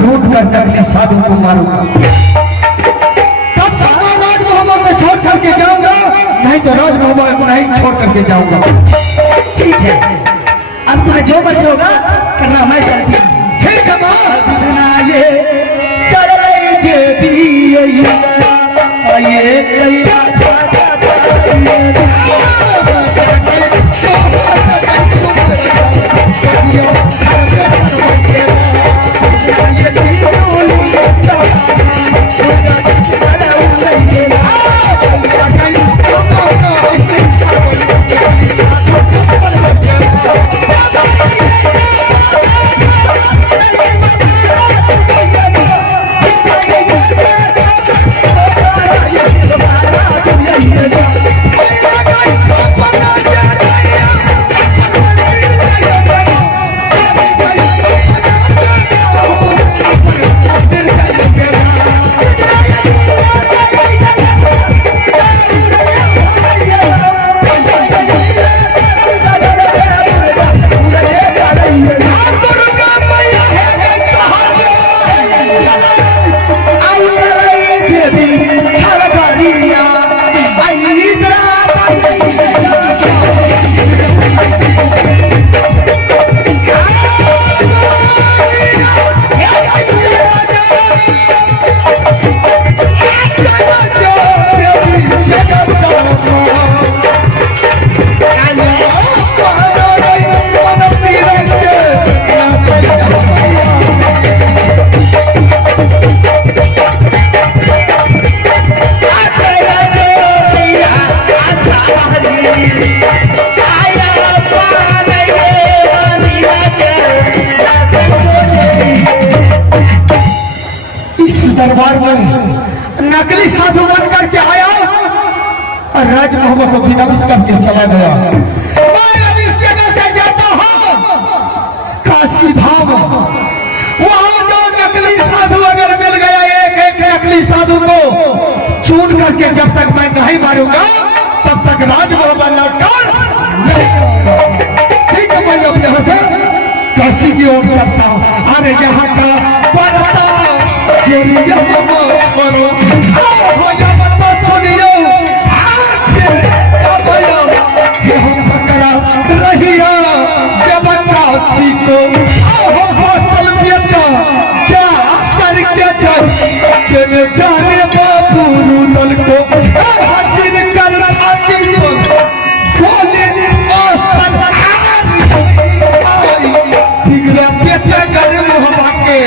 ढूंढ कर नकली साधु को मारूंगा। तब सारा राज मोहम्मद को छोड़ करके जाऊंगा, नहीं तो राज मोहम्मद को नहीं छोड़ करके जाऊंगा। ठीक है, अब तुम्हें जो मर्जी होगा करना, मैं चलती हूँ। ठीक है माँ। ये चले देवी ये दरबार में नकली साधु बन करके आया और राज मोहम्मद को विनाश करके चला गया। मैं अब इस जगह से जाता हूँ काशी धाम। वहां जो नकली साधु अगर मिल गया, एक एक नकली साधु को चून करके जब तक मैं नहीं मारूंगा तब तक राज मोहम्मद लौटकर नहीं जाऊंगा। ठीक है, मैं अब यहाँ से काशी की ओर चलता हूँ। अरे यहाँ का पढ़ता जाने बाबू दल को हाजिर कर गर्म हवा के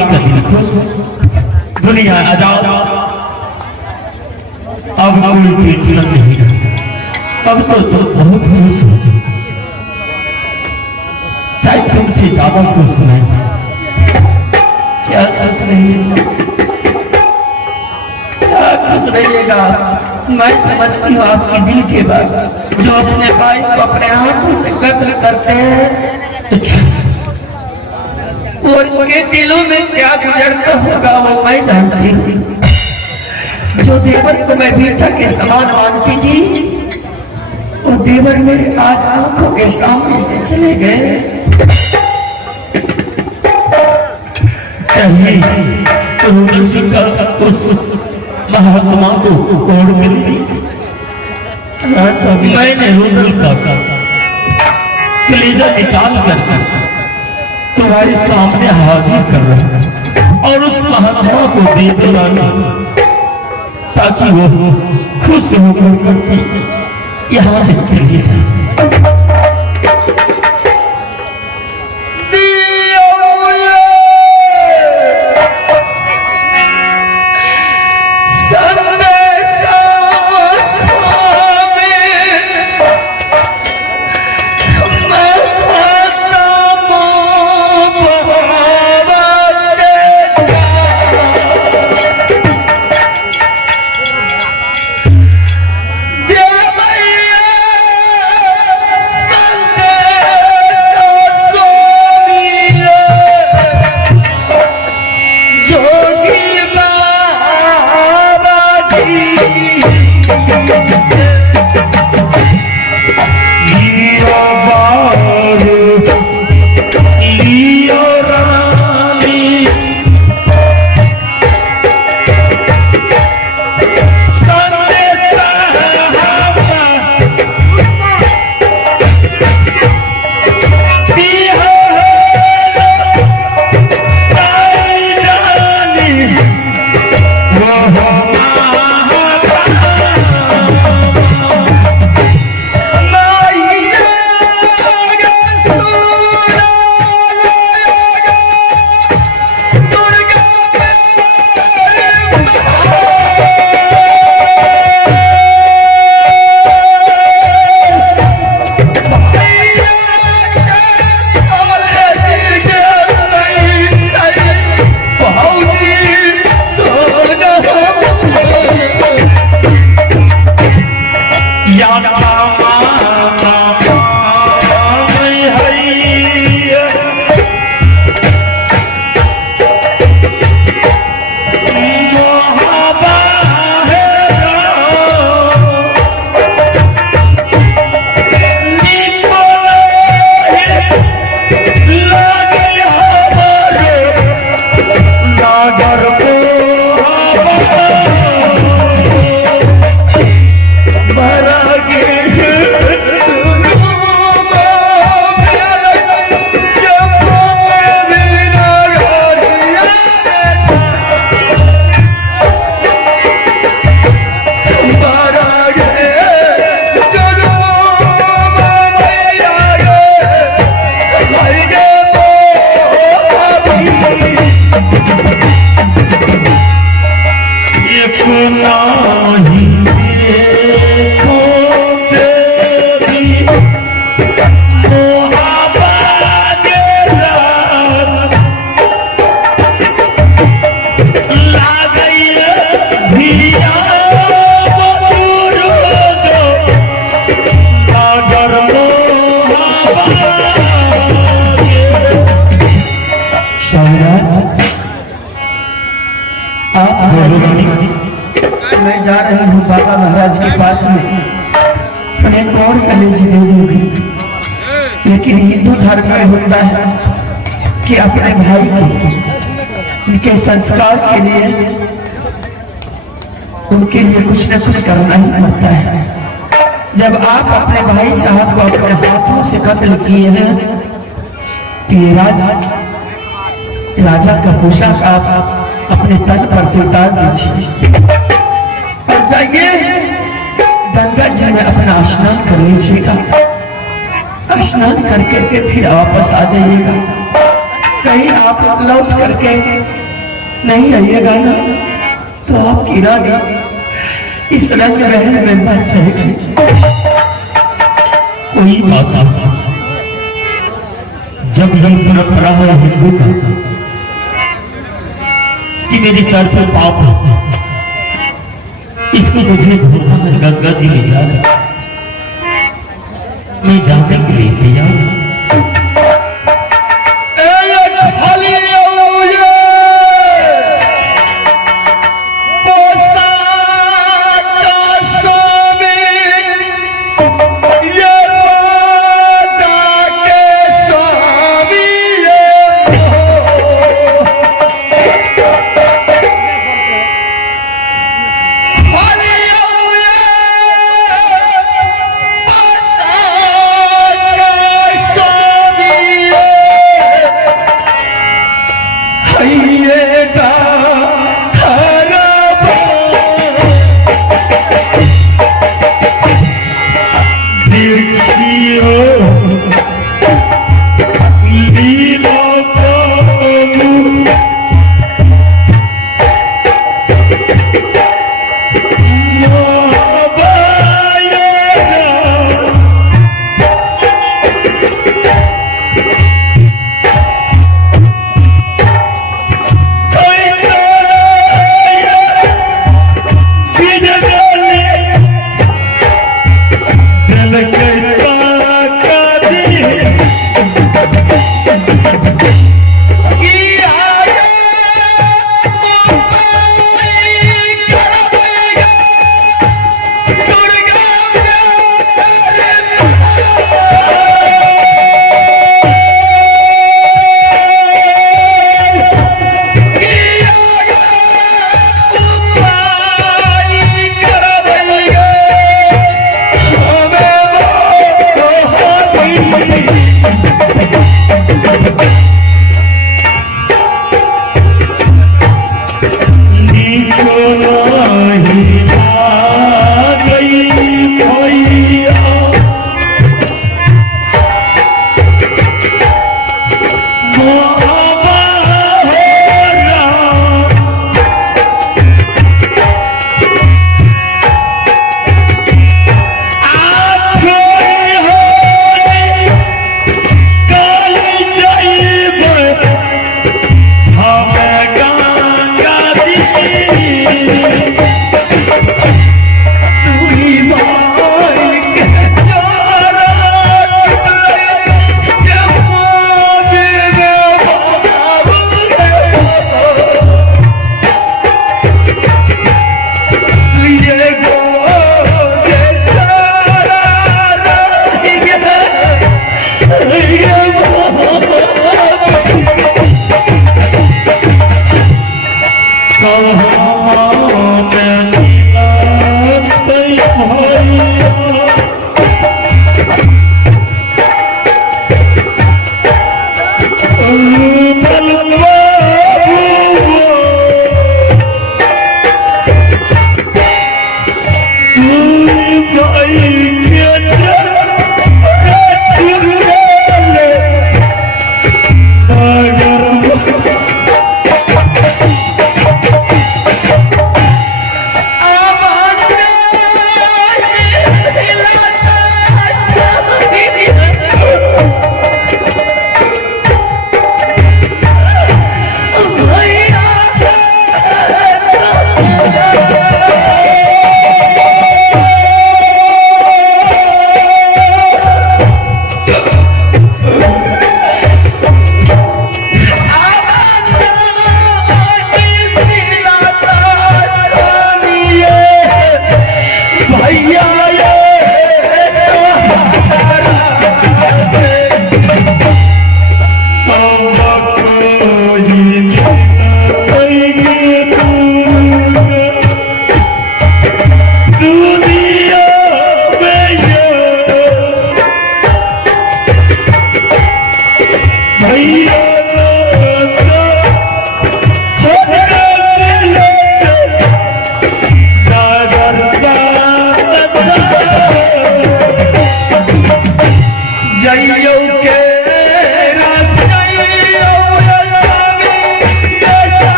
रानी का दिल खुश, दुनिया आजाद, अब कोई कीर्तन नहीं रहा। अब तो तुम बहुत खुश हो, शायद तुमसे ज्यादा खुश नहीं। क्या खुश रहिएगा, क्या खुश रहिएगा। मैं समझती हूँ आपके दिल के बात, जो अपने भाई को अपने हाथों से कत्ल करते हैं, और उनके दिलों में क्या गुजरता होगा वो मैं जानती हूँ। जो देवर को मैं बेटा के समान मानती थी, वो देवर मेरे आज आंखों के सामने से चले गए। उस महात्मा को कोड़ मिली, मैंने रुदल का कलेजा निकाल कर तुम्हारे सामने हाजिर कर रहा और उस महात्मा को दे दिलाना, ताकि वो खुश होकर यहाँ से चली जाए। मैं जा रही हूँ बाबा महाराज के पास में, उन्हें और कलेजी दे दूंगी, लेकिन हिंदू धर्म में होता है कि अपने भाई को उनके संस्कार के लिए उनके लिए कुछ न कुछ करना ही पड़ता है। जब आप अपने भाई साहब को अपने हाथों से कत्ल किए हैं, तो ये राजा का पोशाक आप अपने तन पर से उतार दीजिए और जाइए गंगा जी में अपना स्नान कर लीजिएगा। स्नान करके फिर वापस आ जाइएगा। कहीं आप लौट करके नहीं आइएगा ना तो आपकी रानी इस रंग महल में मर जाएगी। कोई बात नहीं, जब ये परंपरा है हिंदू का कि मेरे सर पे पाप है, इसको मुझे धोखा में गंगा जी ले जा, मैं जाने के लिए तैयार हूं।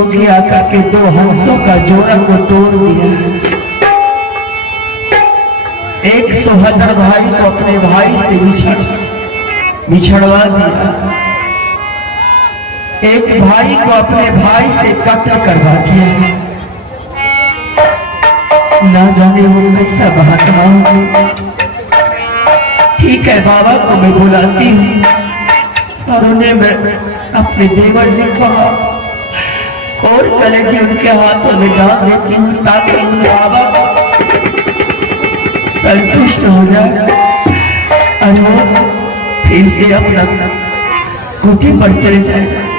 जोगी आकर के 2 हंसों का जोड़ा को तोड़ दिया। एक सोहदर भाई को अपने भाई से बिछड़वा दिया, एक भाई को अपने भाई से कत्ल करवा दिया। ना जाने वो कैसा बहाना होगा। ठीक है, बाबा को मैं बुलाती हूँ और उन्हें मैं अपने देवर जी को और कलेजी उनके हाथों में डाल देती हूँ ताकि बाबा संतुष्ट हो जाए और वो फिर से अपना कुटी पर चले जाए।